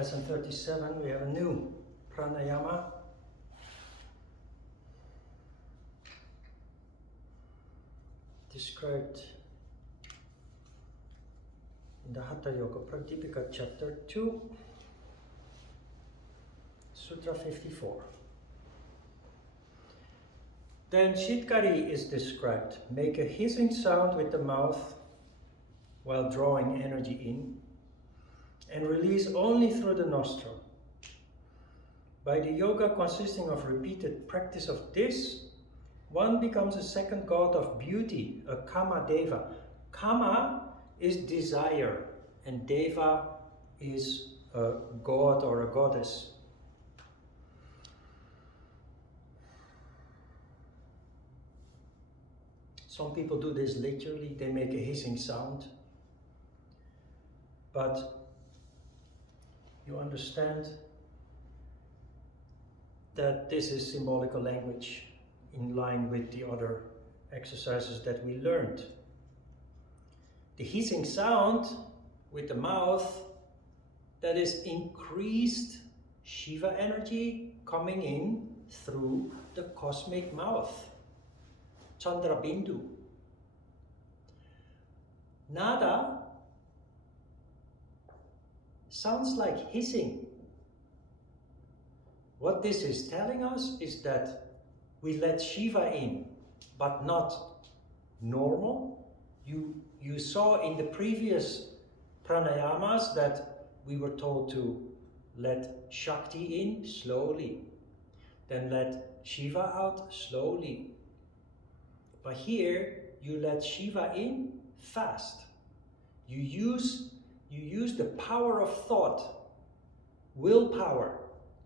lesson 37, we have a new pranayama. Described in the Hatha Yoga Pradipika chapter 2, Sutra 54. Then Sitkari is described. Make a hissing sound with the mouth while drawing energy in, and release only through the nostril. By the yoga consisting of repeated practice of this, one becomes a second god of beauty, a Kama Deva. Kama is desire, and Deva is a god or a goddess. Some people do this literally, they make a hissing sound. But you understand that this is symbolical language in line with the other exercises that we learned. The hissing sound with the mouth, that is increased Shiva energy coming in through the cosmic mouth, Chandra Bindu. Nada sounds like hissing. What this is telling us is that we let Shiva in, but not normal. You saw in the previous pranayamas that we were told to let Shakti in slowly, then let Shiva out slowly. But here you let Shiva in fast. You use the power of thought, willpower,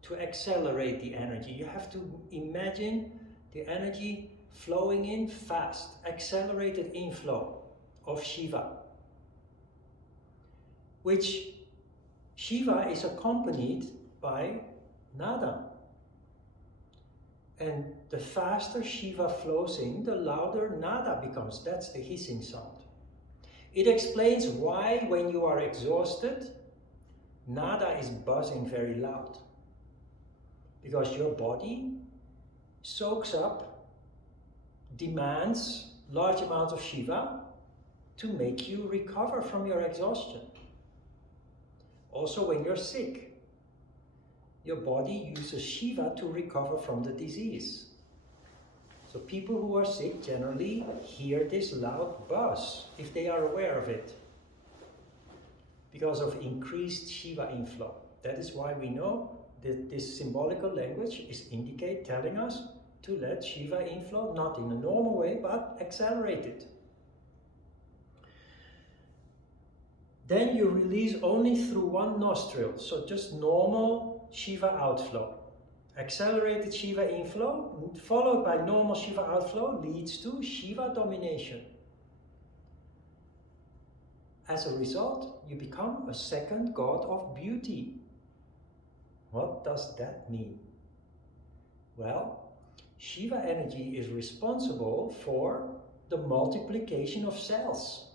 to accelerate the energy. You have to imagine the energy flowing in fast, accelerated inflow of Shiva, which Shiva is accompanied by nada. And the faster Shiva flows in, the louder nada becomes. That's the hissing sound. It explains why when you are exhausted, nada is buzzing very loud. Because your body soaks up, demands large amounts of Shiva to make you recover from your exhaustion. Also when you're sick, your body uses Shiva to recover from the disease. So people who are sick generally hear this loud buzz, if they are aware of it, because of increased Shiva inflow. That is why we know that this symbolical language is telling us to let Shiva inflow, not in a normal way, but accelerated. Then you release only through one nostril, so just normal Shiva outflow. Accelerated Shiva inflow, followed by normal Shiva outflow, leads to Shiva domination. As a result, you become a second god of beauty. What does that mean? Well, Shiva energy is responsible for the multiplication of cells.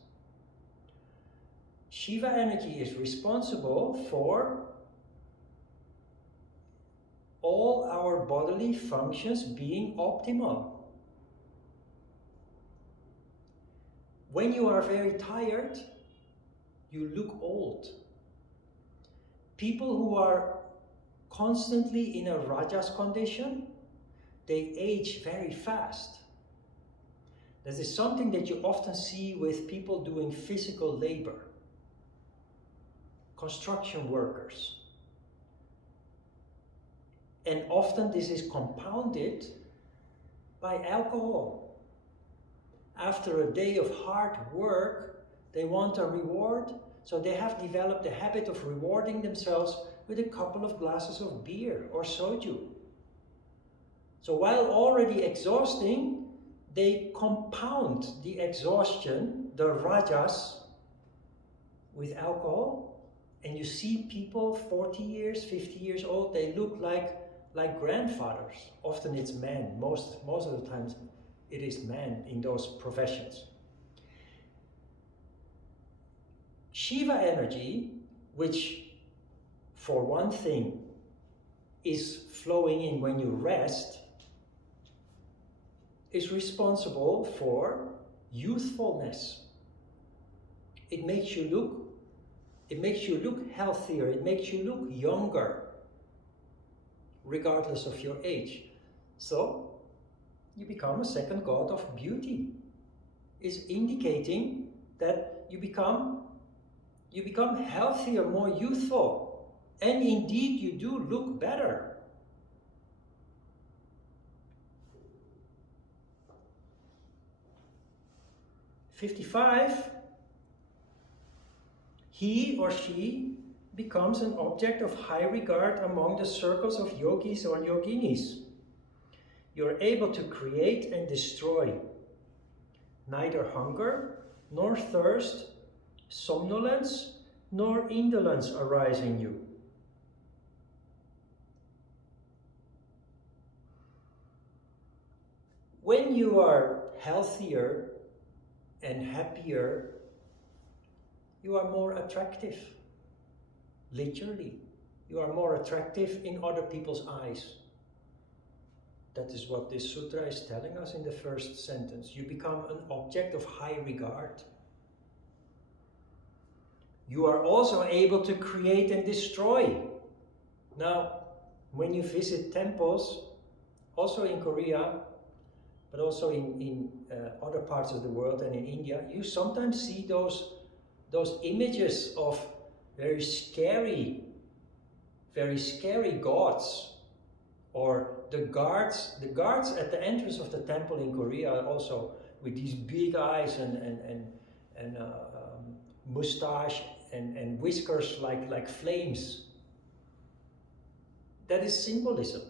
Shiva energy is responsible for all our bodily functions being optimal. When you are very tired, you look old. People who are constantly in a rajas condition, they age very fast. This is something that you often see with people doing physical labor. Construction workers. And often this is compounded by alcohol. After a day of hard work, they want a reward, so they have developed the habit of rewarding themselves with a couple of glasses of beer or soju. So while already exhausting, they compound the exhaustion, the rajas, with alcohol. And you see people 40 years, 50 years old, they look like grandfathers. Often it's men, most of the times it is men in those professions. Shiva energy, which for one thing, is flowing in when you rest, is responsible for youthfulness. It makes you look healthier, it makes you look younger, regardless of your age. So you become a second god of beauty. It's indicating that you become healthier, more youthful, and indeed you do look better. "55, he or she becomes an object of high regard among the circles of yogis or yoginis. You're able to create and destroy. Neither hunger, nor thirst, somnolence, nor indolence arise in you. When you are healthier and happier, you are more attractive. Literally, you are more attractive in other people's eyes. That is what this sutra is telling us in the first sentence. You become an object of high regard. You are also able to create and destroy. Now, when you visit temples, also in Korea, but also in other parts of the world and in India, you sometimes see those images of very scary gods, or the guards at the entrance of the temple in Korea, also with these big eyes and mustache and whiskers like flames. That is symbolism.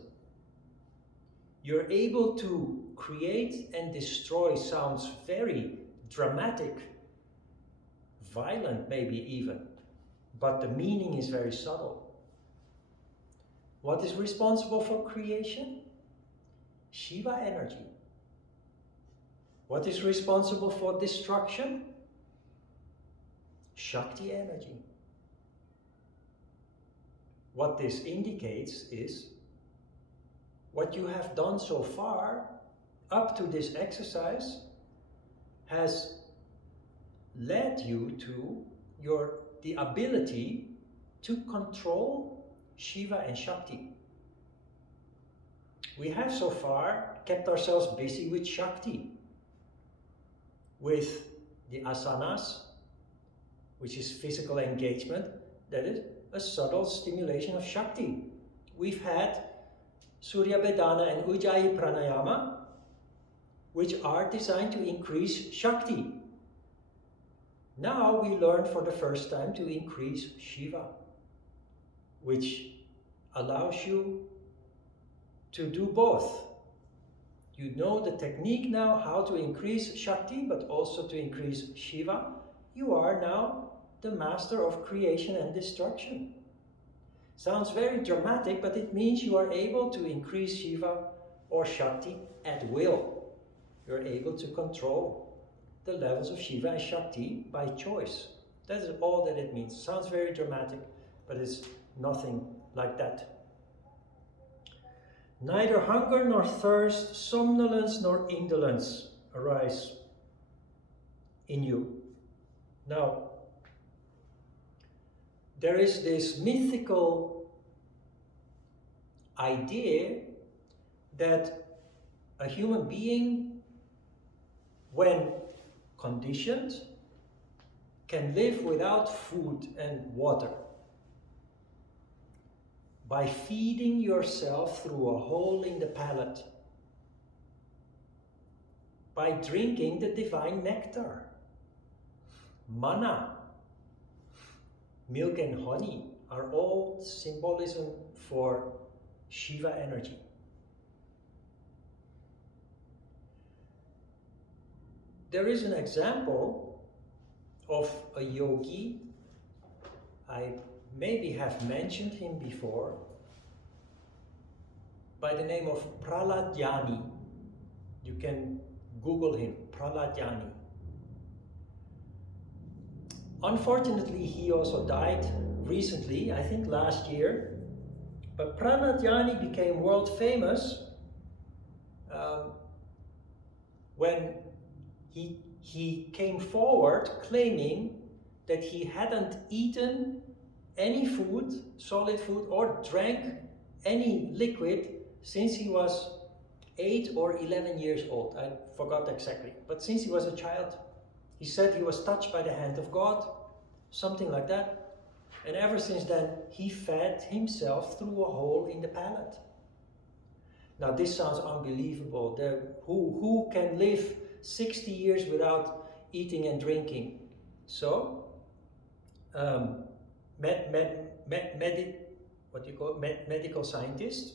You're able to create and destroy. Sounds very dramatic, violent maybe even, but the meaning is very subtle. What is responsible for creation? Shiva energy. What is responsible for destruction? Shakti energy. What this indicates is what you have done so far up to this exercise has led you to the ability to control Shiva and Shakti. We have so far kept ourselves busy with Shakti, with the asanas, which is physical engagement, that is a subtle stimulation of Shakti. We've had Surya Bedana and Ujjayi Pranayama, which are designed to increase Shakti. Now we learn for the first time to increase Shiva, which allows you to do both. You know the technique now, how to increase Shakti, but also to increase Shiva. You are now the master of creation and destruction. Sounds very dramatic, but it means you are able to increase Shiva or Shakti at will. You're able to control the levels of Shiva and Shakti by choice. That is all that it means. Sounds very dramatic, but it's nothing like that. Neither hunger nor thirst, somnolence nor indolence arise in you. Now, there is this mythical idea that a human being, when conditioned, can live without food and water by feeding yourself through a hole in the palate, by drinking the divine nectar. Manna, milk and honey are all symbolism for Shiva energy. There is an example of a yogi. I maybe have mentioned him before, by the name of Pranayama. You can Google him, Pranayama. Unfortunately, he also died recently, I think last year, but Pranayama became world famous when he came forward claiming that he hadn't eaten any food, solid food, or drank any liquid since he was 8 or 11 years old. I forgot exactly, but since he was a child. He said he was touched by the hand of God, something like that. And ever since then, he fed himself through a hole in the palate. Now this sounds unbelievable. Who can live 60 years without eating and drinking? So, medical scientists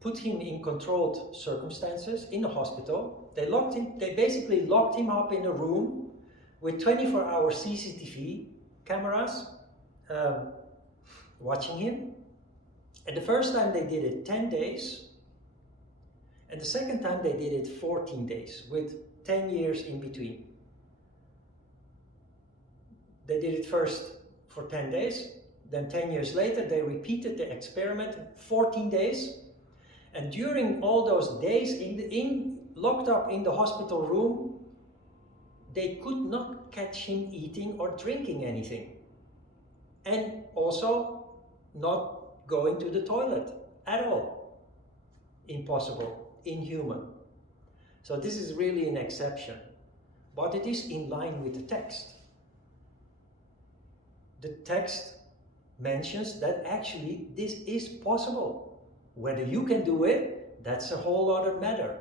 put him in controlled circumstances in a hospital. They basically locked him up in a room with 24-hour CCTV cameras watching him. And the first time they did it 10 days, and the second time they did it 14 days, with 10 years in between. They did it first for 10 days, then 10 years later they repeated the experiment 14 days, and during all those days locked up in the hospital room, they could not catch him eating or drinking anything, and also not going to the toilet at all. Impossible, inhuman. So this is really an exception, but it is in line with the text. The text mentions that actually this is possible. Whether you can do it, that's a whole other matter.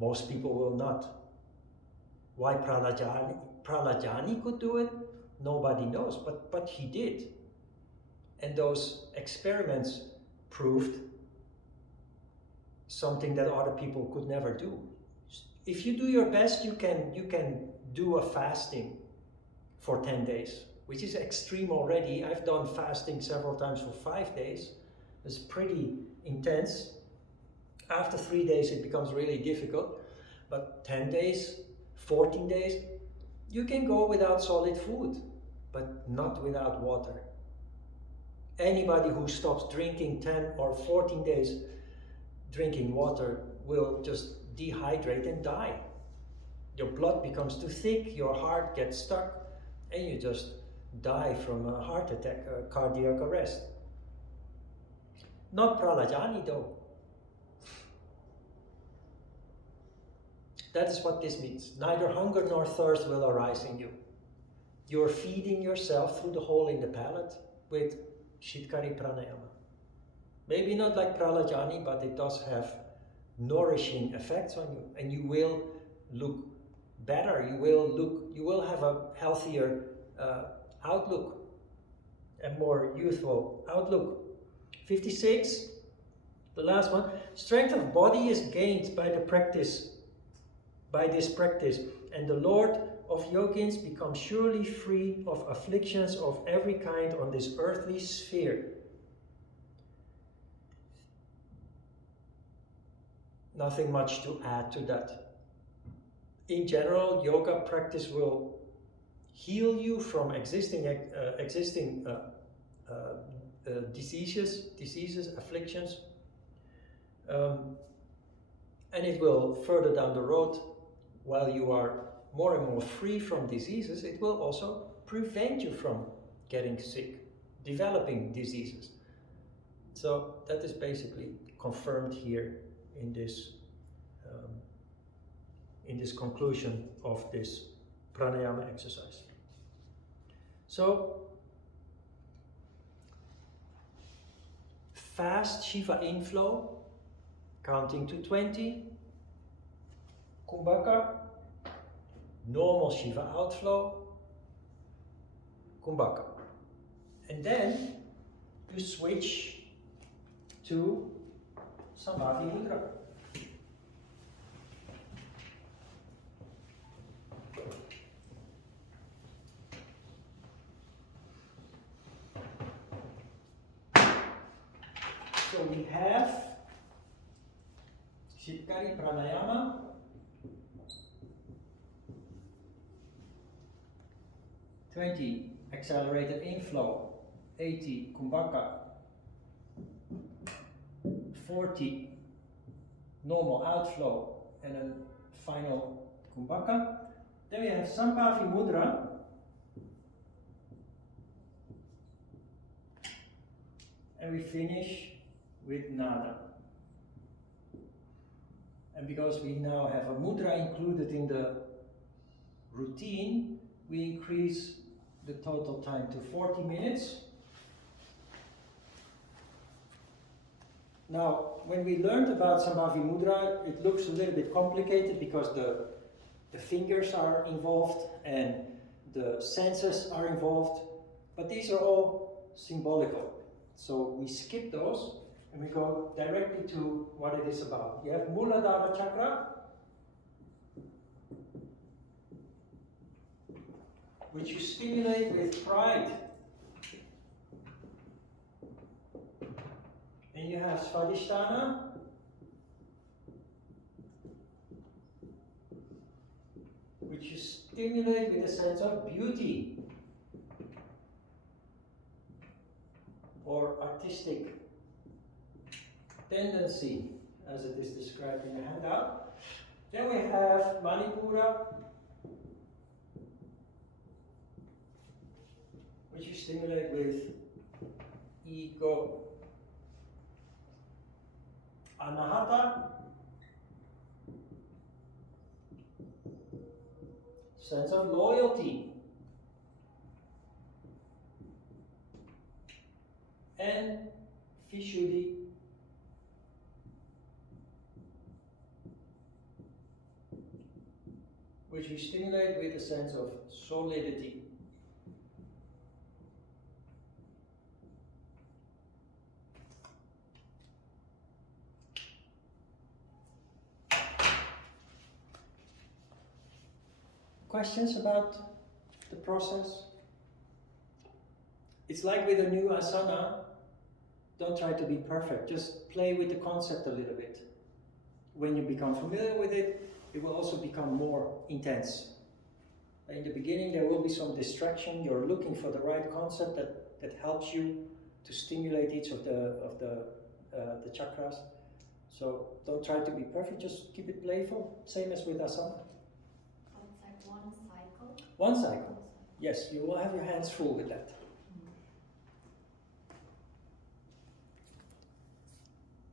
Most people will not. Why Pranayama could do it, nobody knows, but he did. And those experiments proved something that other people could never do. If you do your best, you can do a fasting for 10 days, which is extreme already. I've done fasting several times for 5 days. It's pretty intense. After 3 days, it becomes really difficult. But 10 days, 14 days, you can go without solid food, but not without water. Anybody who stops drinking 10 or 14 days drinking water will just dehydrate and die. Your blood becomes too thick, your heart gets stuck, and you just die from a heart attack, a cardiac arrest. Not Pranayama though. That is what this means. Neither hunger nor thirst will arise in you. You are feeding yourself through the hole in the palate with Sitkari Pranayama. Maybe not like Pranayama, but it does have nourishing effects on you, and you will look better. You will have a healthier outlook, a more youthful outlook. 56, the last one. Strength of body is gained by this practice, and the Lord of yogins becomes surely free of afflictions of every kind on this earthly sphere. Nothing much to add to that. In general, yoga practice will heal you from existing diseases, afflictions, and it will further down the road, while you are more and more free from diseases, it will also prevent you from getting sick, developing diseases. So that is basically confirmed here in this conclusion of this pranayama exercise. So fast Shiva inflow, counting to 20, Kumbhaka. Normal Shiva outflow, Kumbhaka. And then you switch to Samadhi Mudra. So we have Sitkari Pranayama, accelerated inflow, 80 kumbhaka, 40 normal outflow, and then final kumbhaka. Then we have Sambhavi Mudra. And we finish with Nada. And because we now have a mudra included in the routine, we increase the total time to 40 minutes. Now, when we learned about Sambhavi Mudra, it looks a little bit complicated because the fingers are involved and the senses are involved, but these are all symbolical. So we skip those and we go directly to what it is about. You have Muladhara Chakra, which you stimulate with pride. And you have Svadhisthana, which you stimulate with a sense of beauty or artistic tendency, as it is described in the handout. Then we have Manipura, which you stimulate with ego, Anahata, sense of loyalty, and Vishuddhi, which you stimulate with a sense of solidity. Questions about the process? It's like with a new asana, don't try to be perfect, just play with the concept a little bit. When you become familiar with it, it will also become more intense. In the beginning there will be some distraction, you're looking for the right concept that helps you to stimulate each of the chakras. So don't try to be perfect, just keep it playful, same as with asana. It's like one cycle? One cycle. Yes, you will have your hands full with that.